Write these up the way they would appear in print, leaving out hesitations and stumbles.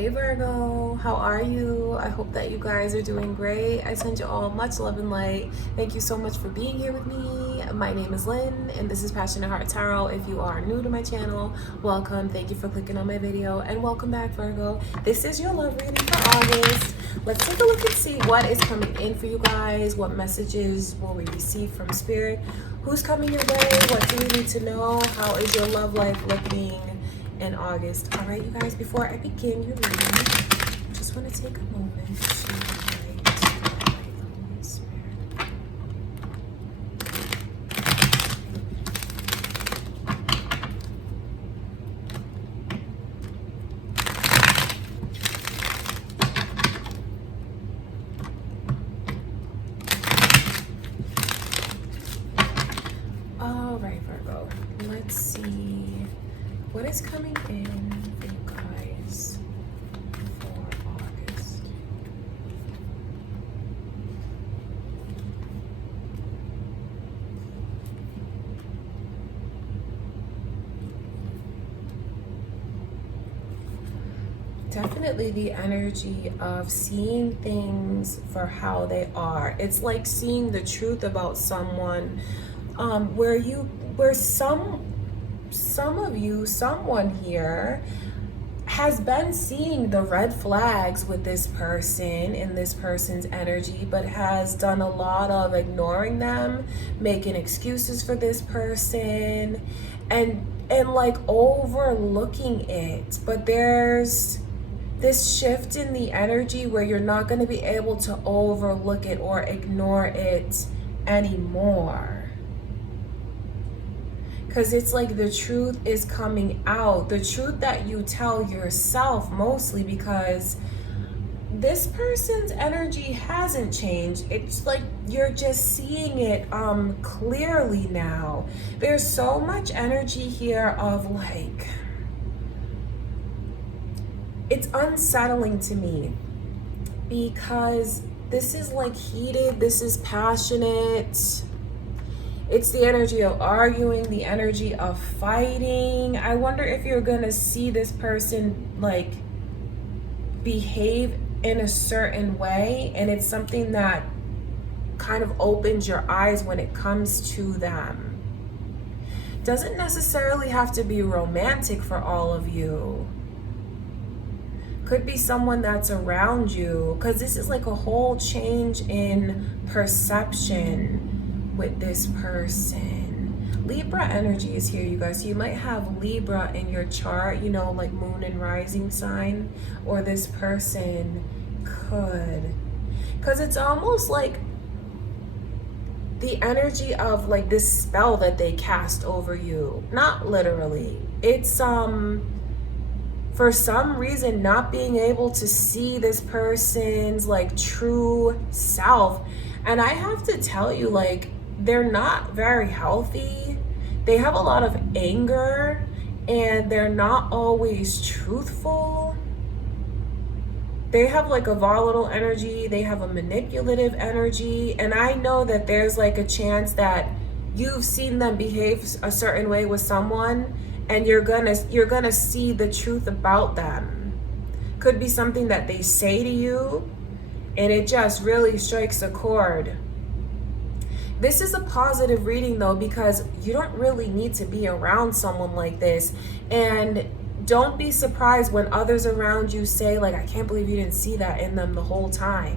Hey Virgo, how are you? I hope that you guys are doing great. I send you all much love and light. Thank you so much for being here with me. My name is Lynn and this is Passionate Heart Tarot. If you are new to my channel, welcome. Thank you for clicking on my video and welcome back, Virgo. This is your love reading for August. Let's take a look and see what is coming in for you guys. What messages will we receive from Spirit? Who's coming your way? What do you need to know? How is your love life looking in August? All right, you guys, before I begin your reading, I just want to take a moment to invite the Holy Spirit. All right, Virgo, let's see what is coming in for you guys for August. Definitely the energy of seeing things for how they are. It's like seeing the truth about someone, where some of you, someone here has been seeing the red flags with this person in this person's energy, but has done a lot of ignoring them, making excuses for this person, and like overlooking it. But there's this shift in the energy where you're not going to be able to overlook it or ignore it anymore. Because it's like the truth is coming out. The truth that you tell yourself mostly, because this person's energy hasn't changed. It's like you're just seeing it clearly now. There's so much energy here of like, it's unsettling to me because this is like heated, this is passionate. It's the energy of arguing, the energy of fighting. I wonder if you're gonna see this person like behave in a certain way, and it's something that kind of opens your eyes when it comes to them. Doesn't necessarily have to be romantic for all of you. Could be someone that's around you, because this is like a whole change in perception with this person. Libra energy is here, you guys. So you might have Libra in your chart, you know, like moon and rising sign, or this person could, because it's almost like the energy of like this spell that they cast over you. Not literally. It's for some reason not being able to see this person's like true self. And I have to tell you, like, they're not very healthy. They have a lot of anger and they're not always truthful. They have like a volatile energy. They have a manipulative energy. And I know that there's like a chance that you've seen them behave a certain way with someone, and you're gonna see the truth about them. Could be something that they say to you and it just really strikes a chord. This is a positive reading though, because you don't really need to be around someone like this. And don't be surprised when others around you say like, I can't believe you didn't see that in them the whole time.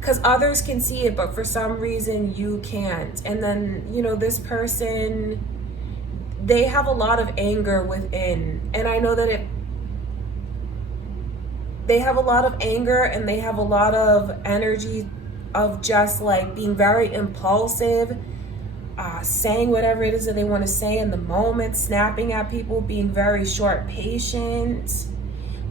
Because others can see it, but for some reason you can't. And then, you know, this person, they have a lot of anger within. And I know that they have a lot of anger and they have a lot of energy of just like being very impulsive, saying whatever it is that they want to say in the moment, snapping at people, being very short patient.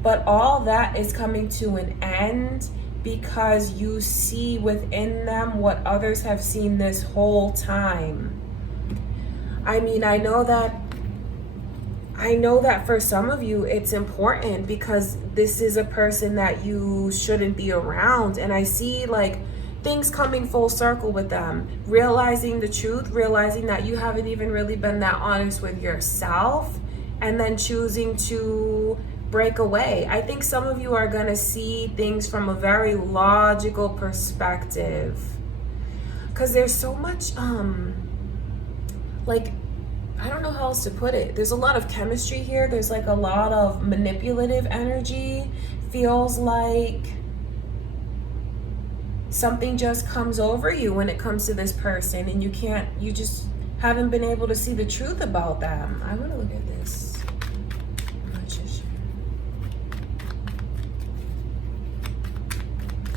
But all that is coming to an end because you see within them what others have seen this whole time. I mean, I know that for some of you it's important because this is a person that you shouldn't be around. And I see like things coming full circle with them, realizing the truth, realizing that you haven't even really been that honest with yourself, and then choosing to break away. I think some of you are going to see things from a very logical perspective, because there's so much like, I don't know how else to put it. There's a lot of chemistry here. There's like a lot of manipulative energy. Feels like something just comes over you when it comes to this person, and you just haven't been able to see the truth about them. I want to look at this.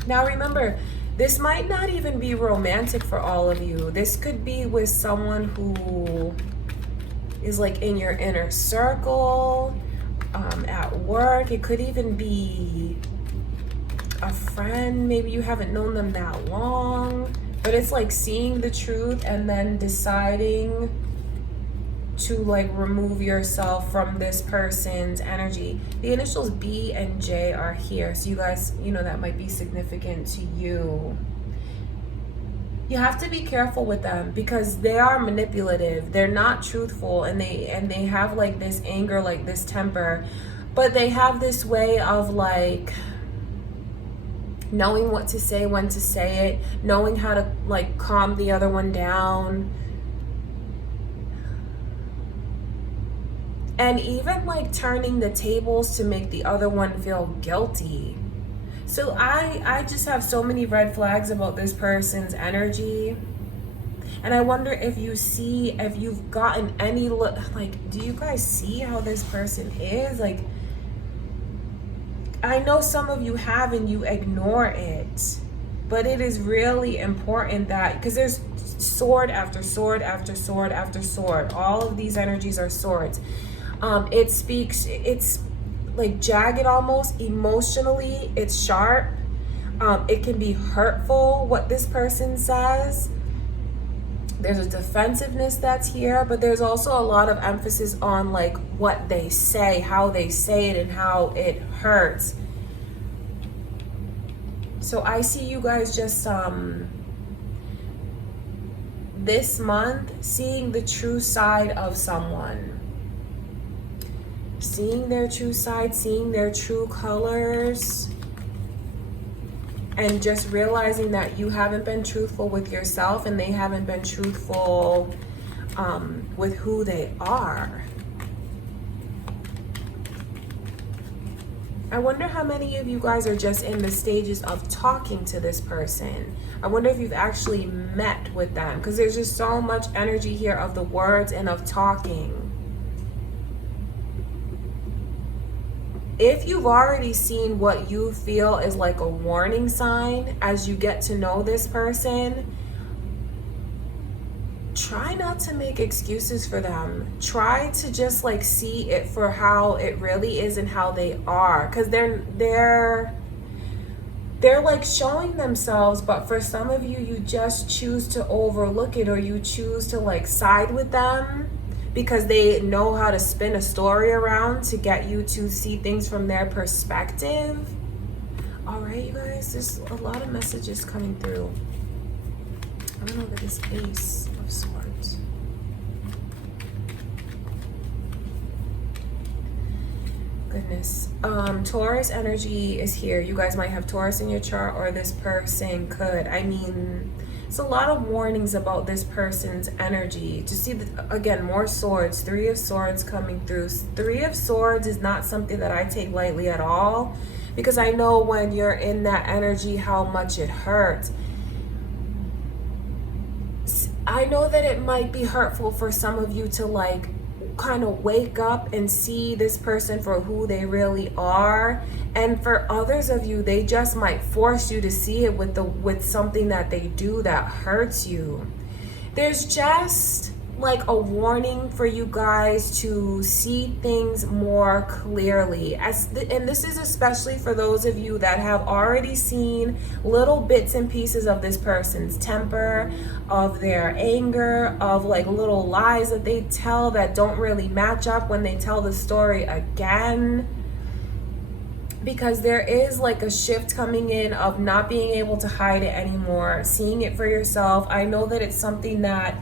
Now remember, this might not even be romantic for all of you. This could be with someone who is like in your inner circle, at work. It could even be a friend. Maybe you haven't known them that long, but it's like seeing the truth and then deciding to like remove yourself from this person's energy. The initials B and J are here, so you guys, you know, that might be significant to you. You have to be careful with them because they are manipulative. They're not truthful, and they have like this anger, like this temper, but they have this way of like knowing what to say, when to say it, knowing how to like calm the other one down. And even like turning the tables to make the other one feel guilty. So I just have so many red flags about this person's energy. And I wonder if you've gotten any like, do you guys see how this person is? Like, I know some of you have and you ignore it, but it is really important that, because there's sword after sword after sword after sword. All of these energies are swords. It's like jagged almost emotionally. It's sharp. It can be hurtful what this person says. There's a defensiveness that's here, but there's also a lot of emphasis on like what they say, how they say it, and how it hurts. So I see you guys just this month seeing the true side of someone. Seeing their true side, seeing their true colors, and just realizing that you haven't been truthful with yourself and they haven't been truthful with who they are. I wonder how many of you guys are just in the stages of talking to this person. I wonder if you've actually met with them, because there's just so much energy here of the words and of talking. If you've already seen what you feel is like a warning sign as you get to know this person, try not to make excuses for them. Try to just like see it for how it really is and how they are. Because they're like showing themselves, but for some of you, you just choose to overlook it, or you choose to like side with them because they know how to spin a story around to get you to see things from their perspective. All right, you guys, there's a lot of messages coming through. I don't know, look at this Ace of Swords. Goodness. Taurus energy is here. You guys might have Taurus in your chart, or this person could. I mean, it's a lot of warnings about this person's energy. To see, again, more swords. 3 of Swords coming through. 3 of Swords is not something that I take lightly at all, because I know when you're in that energy how much it hurts. I know that it might be hurtful for some of you to like kind of wake up and see this person for who they really are, and for others of you, they just might force you to see it with something that they do that hurts you. There's just like a warning for you guys to see things more clearly, and this is especially for those of you that have already seen little bits and pieces of this person's temper, of their anger, of like little lies that they tell that don't really match up when they tell the story again. Because there is like a shift coming in of not being able to hide it anymore, seeing it for yourself. I know that it's something that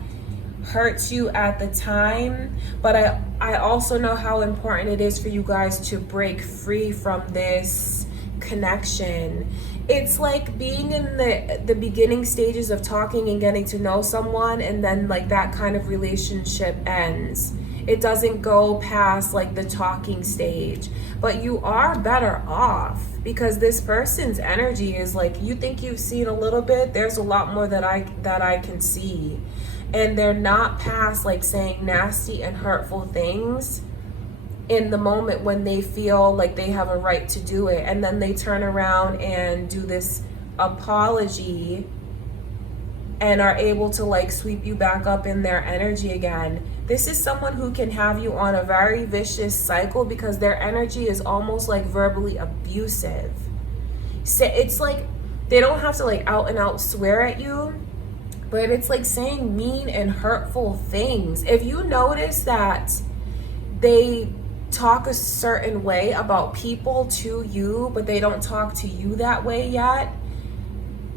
hurts you at the time, but I also know how important it is for you guys to break free from this connection. It's like being in the beginning stages of talking and getting to know someone, and then like that kind of relationship ends. It doesn't go past like the talking stage, but you are better off because this person's energy is like, you think you've seen a little bit, there's a lot more that I can see. And they're not past like saying nasty and hurtful things in the moment when they feel like they have a right to do it, and then they turn around and do this apology and are able to like sweep you back up in their energy again. This is someone who can have you on a very vicious cycle because their energy is almost like verbally abusive. So it's like they don't have to like out and out swear at you, but it's like saying mean and hurtful things. If you notice that they talk a certain way about people to you, but they don't talk to you that way yet,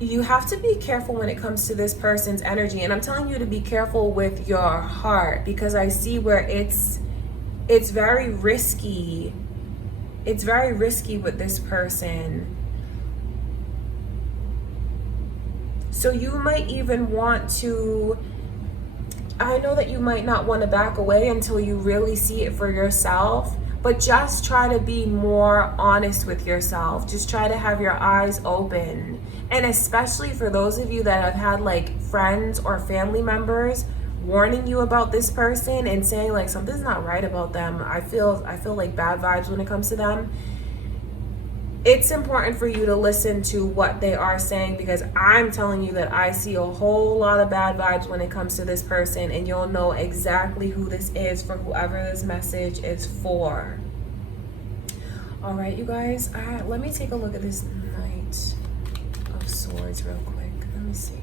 you have to be careful when it comes to this person's energy. And I'm telling you to be careful with your heart, because I see where it's very risky. It's very risky with this person. So you might even want to, I know that you might not want to back away until you really see it for yourself, but just try to be more honest with yourself. Just try to have your eyes open. And especially for those of you that have had like friends or family members warning you about this person and saying like something's not right about them. I feel like bad vibes when it comes to them. It's important for you to listen to what they are saying, because I'm telling you that I see a whole lot of bad vibes when it comes to this person, and you'll know exactly who this is for whoever this message is for. All right, you guys, let me take a look at this Knight of Swords real quick. Let me see.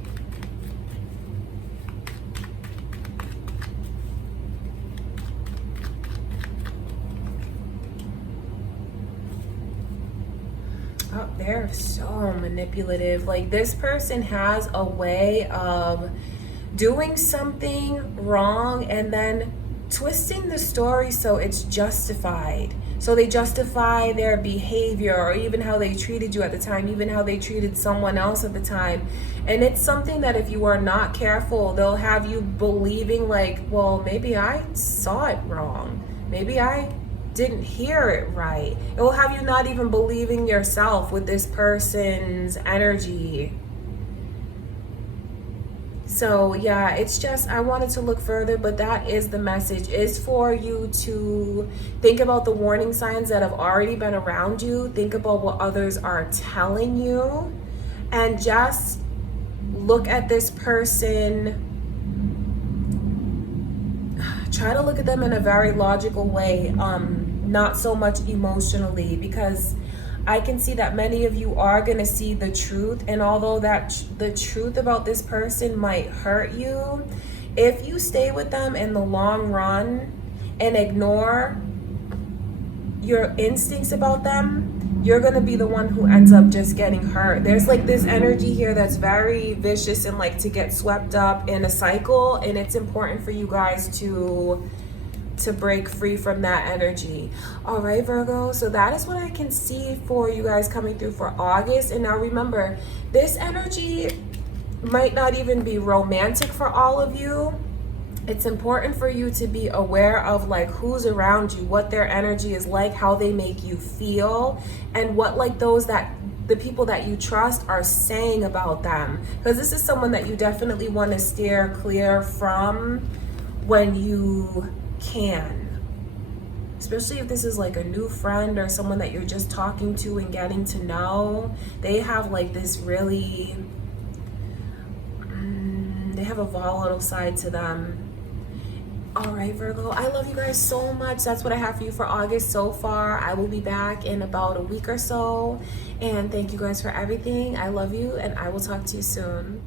Oh, they're so manipulative. Like, this person has a way of doing something wrong and then twisting the story so it's justified. So they justify their behavior, or even how they treated you at the time, even how they treated someone else at the time. And it's something that if you are not careful, they'll have you believing like, well, maybe I saw it wrong. Maybe I didn't hear it right. It will have you not even believing yourself with this person's energy. So yeah, it's just, I wanted to look further, but that is the message, is for you to think about the warning signs that have already been around you. Think about what others are telling you, and just look at this person. Try to look at them in a very logical way, not so much emotionally, because I can see that many of you are going to see the truth. And although that the truth about this person might hurt you, if you stay with them in the long run and ignore your instincts about them, you're going to be the one who ends up just getting hurt. There's like this energy here that's very vicious and like to get swept up in a cycle. And it's important for you guys to break free from that energy. All right, Virgo, so that is what I can see for you guys coming through for August. And now remember, this energy might not even be romantic for all of you. It's important for you to be aware of like who's around you, what their energy is like, how they make you feel, and what like the people that you trust are saying about them. Because this is someone that you definitely want to steer clear from when you can. Especially if this is like a new friend or someone that you're just talking to and getting to know. They have like this really, they have a volatile side to them. All right, Virgo, I love you guys so much. That's what I have for you for August so far. I will be back in about a week or so. And thank you guys for everything. I love you, and I will talk to you soon.